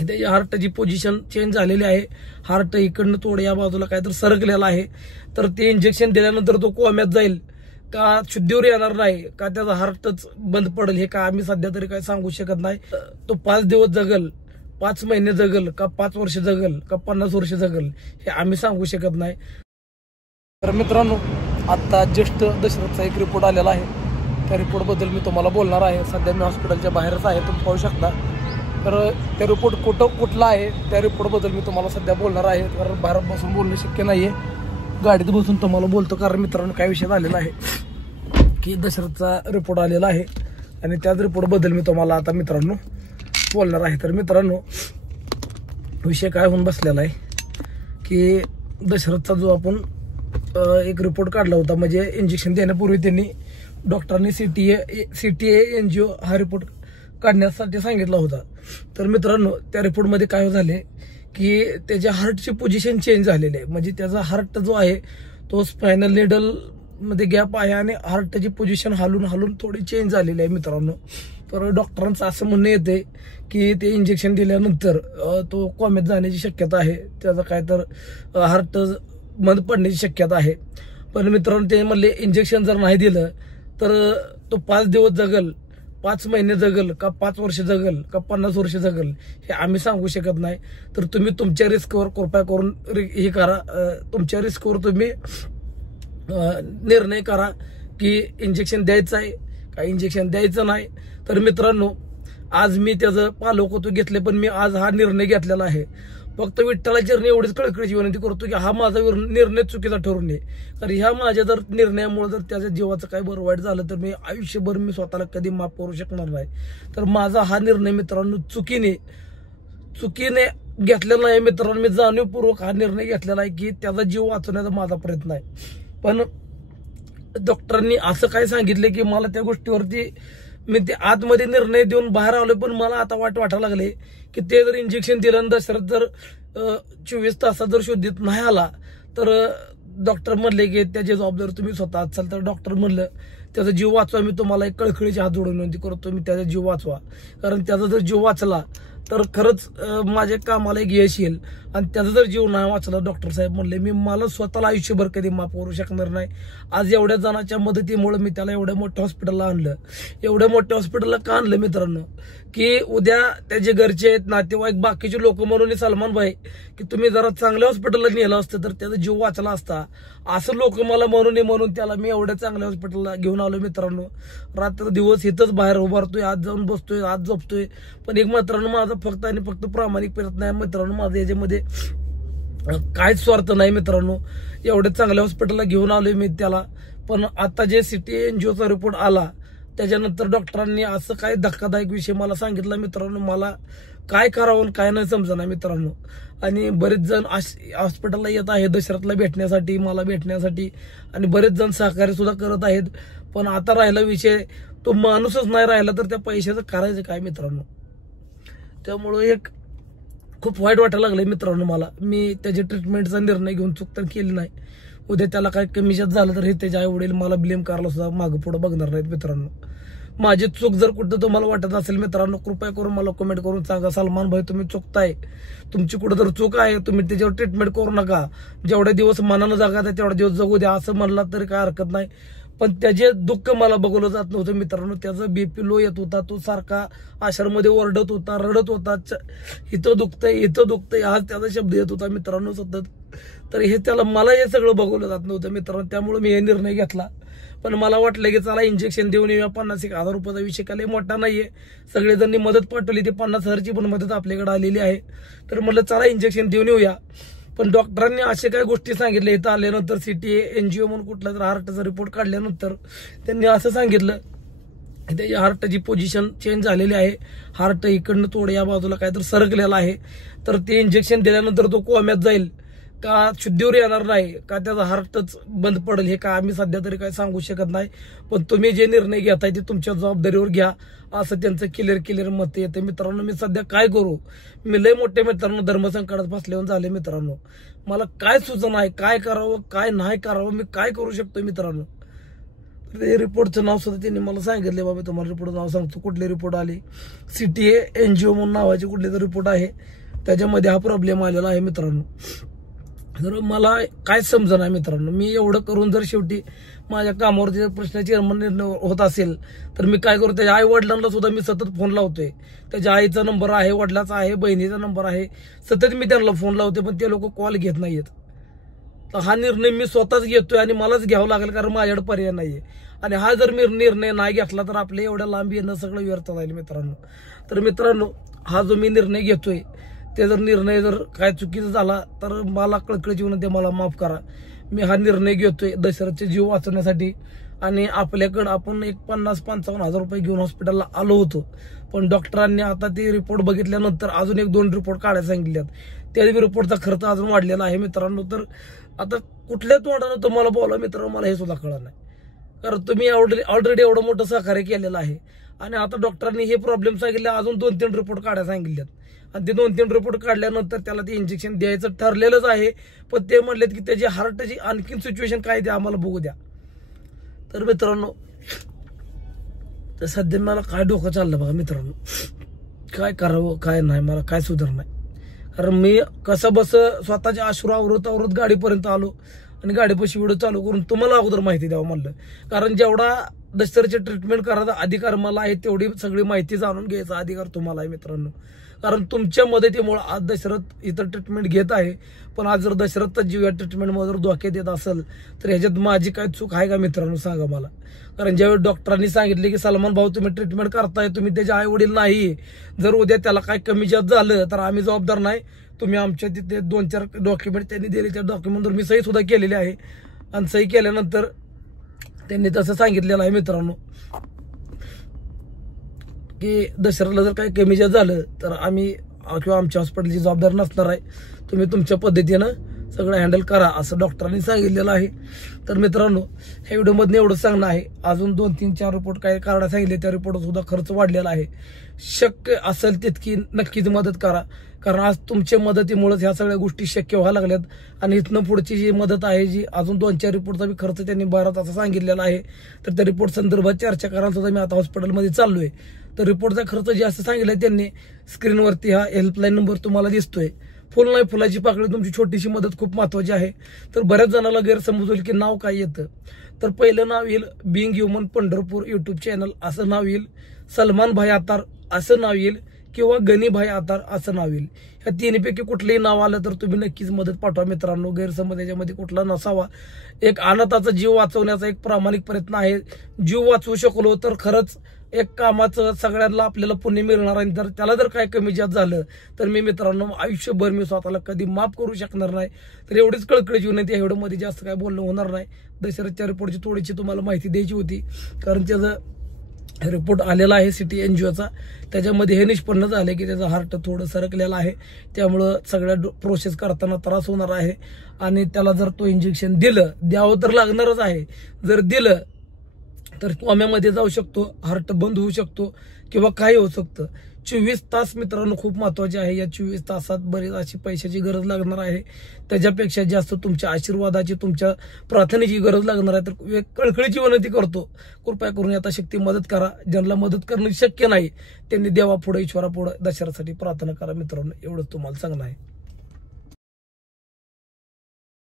त्याची हार्टची position change झालेली आहे, हार्ट इकडनं थोडं या बाजूला काहीतरी सरकलेला आहे. तर ते इंजेक्शन दिल्यानंतर तो कोम्यात जाईल का शुद्धीवर येणार नाही का त्याचा हार्टच बंद पडेल हे का आम्ही सध्या तरी काही सांगू शकत नाही. तो 5 दिवस जगल, 5 महिने जगल का 5 वर्ष जगल का 50 वर्ष जगल हे आम्ही सांगू शकत नाही. तर मित्रांनो, आता जस्ट दशरथचा एक रिपोर्ट आलेला आहे. त्या रिपोर्टबद्दल मी तुम्हाला बोलणार आहे. सध्या मी हॉस्पिटलच्या बाहेरच आहे, तुम्ही पाहू शकता. तर त्या रिपोर्ट कुठला आहे त्या रिपोर्टबद्दल मी तुम्हाला सध्या बोलणार आहे. कारण बाहेर बसून बोलणं शक्य नाही आहे, गाडीत बसून तुम्हाला बोलतो. कारण मित्रांनो काय विषय झालेला आहे की दशरथचा रिपोर्ट आलेला आहे आणि त्याच रिपोर्टबद्दल मी तुम्हाला आता मित्रांनो बोलणार आहे. तर मित्रांनो, विषय काय होऊन बसलेला आहे की दशरथचा जो आपण एक रिपोर्ट काढला होता, म्हणजे इंजेक्शन देण्यापूर्वी त्यांनी डॉक्टरांनी CTA NGO हा रिपोर्ट काढण्यासाठी सांगितला होता. तर मित्रांनो, त्या रिपोर्टमध्ये काय झाले की त्याच्या हार्टची पोझिशन चेंज झालेली आहे. म्हणजे त्याचा हार्ट जो आहे तो स्पायनल निडल मध्ये गॅप आहे आणि हार्टची पोझिशन हालून थोडी चेंज झालेली आहे मित्रांनो. तर डॉक्टरांचं असं म्हणणं येते की ते इंजेक्शन दिल्यानंतर तो कोम्यात जाण्याची शक्यता आहे, त्याचा काय तर हार्ट बंद पडण्याची शक्यता आहे. पण मित्रांनो, ते म्हणले इंजेक्शन जर नाही दिलं तर तो 5 दिवस जगल, 5 महिने जगल का 5 वर्ष जगल का 50 वर्ष जगल हे आम्ही सांगू शकत नाही. तर तुम्ही तुमच्या रिस्कवर कृपया करून हे करा, तुमच्या रिस्कवर तुम्ही निर्णय करा की इंजेक्शन द्यायचं आहे का इंजेक्शन द्यायचं नाही. तर मित्रांनो, आज मी त्याचं पालकत्व घेतले, पण मी आज हा निर्णय घेतलेला आहे. फक्त विठ्ठलाच्या चरणी एवढीच कळकळीची विनंती करतो की हा माझा निर्णय चुकीचा ठरू नये. तर ह्या माझ्या जर निर्णयामुळे जर त्याच्या जीवाचं काही बरं वाईट झालं तर मी आयुष्यभर मी स्वतःला कधी माफ करू शकणार नाही. तर माझा हा निर्णय मित्रांनो चुकीने घेतलेला आहे मित्रांनो. मी जाणीवपूर्वक हा निर्णय घेतलेला आहे की त्याचा जीव वाचवण्याचा माझा प्रयत्न आहे. पण डॉक्टरांनी असं काय सांगितलं की मला त्या गोष्टीवरती मी ते आतमध्ये निर्णय देऊन बाहेर आलोय, पण मला आता वाटायला लागले की ते जर इंजेक्शन दिलं दशरथ जर 24 तासात जर शोधित नाही आला तर डॉक्टर म्हणले की त्याची जबाबदारी तुम्ही स्वतः असाल. तर डॉक्टर म्हणलं त्याचा जीव वाचवा. मी तुम्हाला एक कळकळीची हात जोडून विनंती करतो, तुम्ही त्याचा जीव वाचवा. कारण त्याचा जर जीव वाचला तर खरंच माझ्या कामाला एक यश येईल. आणि त्याचा जर जीव नाही वाचला, डॉक्टर साहेब म्हणले, मी मला स्वतःला आयुष्यभर कधी माफ करू शकणार नाही. आज एवढ्या जणांच्या मदतीमुळे मी त्याला एवढ्या मोठ्या हॉस्पिटलला आणलं. एवढ्या मोठ्या हॉस्पिटलला का आणलं मित्रांनो की उद्या त्याचे घरचे आहेत, नातेवाईक, बाकीचे लोक म्हणून सलमान भाई की तुम्ही जरा चांगल्या हॉस्पिटलला नेलं असतं तर त्याचा जीव वाचला असता, असं लोक मला म्हणून त्याला मी एवढ्या चांगल्या हॉस्पिटलला घेऊन आलो मित्रांनो. रात्र दिवस इथंच बाहेर उभारतोय, आज जाऊन बसतोय, आज झोपतोय. पण एक मित्रांनो, माझा फक्त आणि फक्त प्रामाणिक प्रयत्न आहे मित्रांनो. माझं याच्यामध्ये काहीच स्वार्थ नाही मित्रांनो. एवढ्या चांगल्या हॉस्पिटलला घेऊन आलोय मी त्याला. पण आता जे CTA NGOचा रिपोर्ट आला त्याच्यानंतर डॉक्टरांनी असं काय धक्कादायक विषय मला सांगितला मित्रांनो, मला काय करावं काय नाही समजणार मित्रांनो. आणि बरेच जण हॉस्पिटलला येत आहेत दशरथला भेटण्यासाठी, मला भेटण्यासाठी, आणि बरेच जण सहकार्य सुद्धा करत आहेत. पण आता राहिला विषय, तो माणूसच नाही राहिला तर त्या पैशाचं करायचं काय मित्रांनो. त्यामुळं एक खूप वाईट वाटायला लागलंय मित्रांनो मला. मी त्याच्या ट्रीटमेंटचा निर्णय घेऊन चूक तर केली नाही. उद्या त्याला काय कमी जास्त झालं तर हे त्याच्या आई वडील मला ब्लेम करायला सुद्धा मागं पुढं बघणार नाहीत मित्रांनो. माझी चूक जर कुठं तुम्हाला वाटत असेल मित्रांनो, कृपया करून मला कमेंट करून सांगा, सलमान भाई तुम्ही चुकताय, तुमची कुठं जर चूक आहे, तुम्ही त्याच्यावर ट्रीटमेंट करू नका, जेवढे दिवस मनानं जगा तेवढे दिवस जगू द्या, असं म्हणलं तरी काय हरकत नाही. पण त्याचे दुःख मला बघवलं जात नव्हतं मित्रांनो. त्याचा BP लो येत होता, तो सारखा आश्रममध्ये ओरडत होता, रडत होता, इथं दुखतंय आज त्याचा शब्द येत होता मित्रांनो सतत. तर हे त्याला मला हे सगळं बघवलं जात नव्हतं मित्रांनो. त्यामुळे मी हे निर्णय घेतला. पण मला वाटलं की चला इंजेक्शन देऊन येऊया. 50,000 रुपयाचा विषय काही मोठा नाहीये. सगळेजणांनी मदत पाठवली, ती 50,000ची पण मदत आपल्याकडे आलेली आहे. तर म्हटलं चला इंजेक्शन देऊन येऊया. पण डॉक्टरांनी असे काही गोष्टी सांगितल्या इथं आल्यानंतर, CTA NGO म्हणून कुठला तर हार्टचा रिपोर्ट काढल्यानंतर त्यांनी असं सांगितलं की त्याची हार्टची पोझिशन चेंज झालेली आहे, हार्ट इकडनं थोडं या बाजूला काहीतरी सरकलेला आहे. तर ते इंजेक्शन दिल्यानंतर तो कोम्यात जाईल का शुद्धीवर येणार नाही का त्याचा हार्टच बंद पडेल हे का आम्ही सध्या तरी काही सांगू शकत नाही. पण तुम्ही जे निर्णय घेताय ते तुमच्या जबाबदारीवर घ्या, असं त्यांचं क्लिअर मत येतं मित्रांनो. मी सध्या काय करू, मी लय मोठ्या मित्रांनो धर्मसंकटात फसल्यावर झाले मित्रांनो. मला काय सुचना आहे, काय करावं काय नाही करावं, मी काय करू शकतो मित्रांनो. ते रिपोर्टचं नाव सुद्धा त्यांनी मला सांगितले, बाबा तुम्हाला रिपोर्टचं नाव सांगतो, कुठले रिपोर्ट आले, CTA NGO म्हणून नावाचे कुठले तर रिपोर्ट आहे, त्याच्यामध्ये हा प्रॉब्लेम आलेला आहे मित्रांनो. तर मला काय समजणार मित्रांनो, मी एवढं करून जर शेवटी माझ्या कामावरती प्रश्न चेअरमन होत असेल तर मी काय करू, त्याच्या आई वडिलांना सुद्धा मी सतत फोन लावतोय. त्याच्या आईचा नंबर आहे, वडिलाचा आहे, बहिणीचा नंबर आहे, सतत मी त्यांना फोन लावते, पण ते लोक कॉल घेत नाहीयेत. तर हा निर्णय मी स्वतःच घेतोय आणि मलाच घ्यावा लागेल, कारण माझ्याकडे पर्याय नाहीये. आणि हा जर मी निर्णय नाही घेतला तर आपल्या एवढ्या लांब येणं सगळं व्यर्थ जाईल मित्रांनो. तर मित्रांनो, हा जो मी निर्णय घेतोय ते जर निर्णय जर काय चुकीचा झाला तर मला कळकळीची विनंती, मला माफ करा. मी हा निर्णय घेतोय दशरथचे जीव वाचवण्यासाठी. आणि आपल्याकडं आपण एक 50-55 हजार रुपये घेऊन हॉस्पिटलला आलो होतो, पण डॉक्टरांनी आता ते रिपोर्ट बघितल्यानंतर अजून 1-2 रिपोर्ट काढायला सांगितल्यात. त्या रिपोर्टचा खर्च अजून वाढलेला आहे मित्रांनो. तर आता कुठल्या तोंडानं तुम्हाला बोला मित्रांनो, मला हे सुद्धा कळलं नाही, कारण तुम्ही ऑलरेडी एवढं मोठं सहकार्य केलेलं आहे. आणि आता डॉक्टरांनी हे प्रॉब्लेम सांगितले, अजून 2-3 रिपोर्ट काढायला सांगितलेत. आणि ते 2-3 रिपोर्ट काढल्यानंतर त्याला ते इंजेक्शन द्यायचं ठरलेलंच आहे, पण ते म्हणलेत की त्याची हार्टची आणखीन सिच्युएशन काय ते आम्हाला बघू द्या. तर मित्रांनो, तर सध्या मला काय डोकं चाललं बघा मित्रांनो, काय करावं काय नाही, मला काय सुधार नाही. कारण मी कसं बस स्वतःच्या अश्रू आवरत गाडीपर्यंत आलो आणि गाडीपाशी व्हिडिओ चालू करून तुम्हाला अगोदर माहिती द्यावं म्हणलं. कारण जेवढा दशरथचे ट्रीटमेंट करायचा अधिकार मला आहे, तेवढी सगळी माहिती जाणून घ्यायचा अधिकार तुम्हाला आहे मित्रांनो. कारण तुमच्या मदतीमुळे आज दशरथ इथं ट्रीटमेंट घेत आहे. पण आज जर दशरथचा जीव या ट्रीटमेंटमध्ये जर धोक्यात येत असेल तर ह्याच्यात माझी काय चूक आहे का मित्रांनो, सांगा मला. कारण ज्यावेळी डॉक्टरांनी सांगितले की सलमान भाऊ तुम्ही ट्रीटमेंट करताय, तुम्ही त्याचे आई वडील नाही, जर उद्या त्याला काय कमी जास्त झालं तर आम्ही जबाबदार नाही. तुम्ही आमच्या तिथे 2-4 डॉक्युमेंट त्यांनी दिले, त्या डॉक्युमेंटवर मी सही सुद्धा केलेली आहे. आणि सही केल्यानंतर त्यांनी तसं सांगितलेलं आहे मित्रांनो की दशरथला जर काही कमी जास्त झालं तर आम्ही किंवा आमच्या हॉस्पिटलची जबाबदार नसणार आहे, तुम्ही तुमच्या पद्धतीनं सगळं हँडल करा असं डॉक्टरांनी सांगितलेलं आहे. तर मित्रांनो, ह्या व्हिडिओमधनं एवढं सांगणं आहे. अजून 2-3-4 रिपोर्ट काय काढायला सांगितले, त्या रिपोर्ट सुद्धा खर्च वाढलेला आहे. शक्य असेल तितकी नक्कीच मदत करा, कारण आज तुमच्या मदतीमुळेच ह्या सगळ्या गोष्टी शक्य व्हायला लागल्यात. आणि इथनं पुढची जी मदत आहे, जी अजून 2-4 रिपोर्टचा बी खर्च त्यांनी बराच असं सांगितलेला आहे. तर त्या रिपोर्ट संदर्भात चर्चा करायला सुद्धा मी आता हॉस्पिटलमध्ये चाललोय. तर रिपोर्टचा खर्च जे असं सांगितलंय त्यांनी, स्क्रीनवरती हा हेल्पलाईन नंबर तुम्हाला दिसतोय. फुल नाही फुलाची पाकळी, तुमची छोटीशी मदत खूप महत्वाची आहे. तर बऱ्याच जणांना गैरसमज होईल की नाव काय येतं. तर पहिलं नाव येईल Bing human Pandharpur YouTube channel असं नाव येईल, सलमान भाई आतार असं नाव येईल, किंवा गनी भाई आतार असं नाव येईल. ह्या तिन्हीपैकी कुठलंही नाव आलं तर तुम्ही नक्कीच मदत पाठवा मित्रांनो. गैरसमज याच्यामध्ये कुठला नसावा. एक अनाथाचा जीव वाचवण्याचा एक प्रामाणिक प्रयत्न आहे. जीव वाचवू शकलो तर खरंच एक कामाचं सगळ्यांना आपल्याला पुण्य मिळणार आहे. तर त्याला जर काय कमी जास्त झालं तर मी मित्रांनो आयुष्यभर मी स्वतःला कधी माफ करू शकणार नाही. तर एवढीच कळकळीची विनंती, एवढं मध्ये जास्त काय बोलणं होणार नाही. दशरथच्या रिपोर्टची थोडीशी तुम्हाला माहिती द्यायची होती, कारण त्याचं रिपोर्ट आलेला आहे CTA NGOचा. त्याच्यामध्ये हे निष्पन्न झाले की त्याचं हार्ट थोडं सरकलेलं आहे, त्यामुळं सगळ्या प्रोसेस करताना त्रास होणार आहे. आणि त्याला जर तो इंजेक्शन द्यावं तर लागणारच आहे. जर दिलं तर कोम्यामध्ये जाऊ शकतो, हार्ट बंद होऊ शकतो किंवा काही होऊ शकतं. 24 तास मित्रांनो खूप महत्वाचे आहे. या 24 तासात बरीच अशी पैशाची गरज लागणार आहे, त्याच्यापेक्षा जास्त तुमच्या आशीर्वादाची, तुमच्या प्रार्थनेची गरज लागणार आहे. तर एक कळकळीची विनंती करतो, कृपया करून आता शक्ती मदत करा. ज्यांना मदत करणं शक्य नाही त्यांनी देवापुढे, ईश्वरापुढे, दशरथासाठी प्रार्थना करा मित्रांनो. एवढंच तुम्हाला सांगणं आहे.